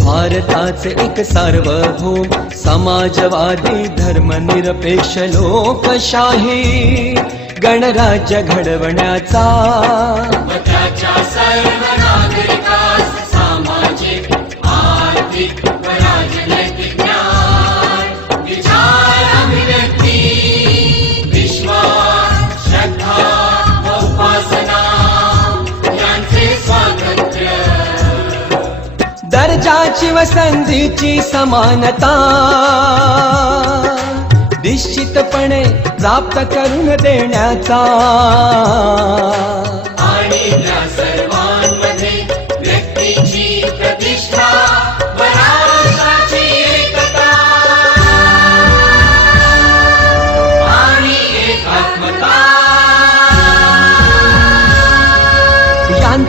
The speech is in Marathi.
भारताचे एक सार्वभौम समाजवादी धर्मनिरपेक्ष लोकशाही. गणराज्य घडवण्याचा सर्व नागरिक दर्जाची व संधीची समानता. निश्चितपणे प्राप्त करून देण्याचा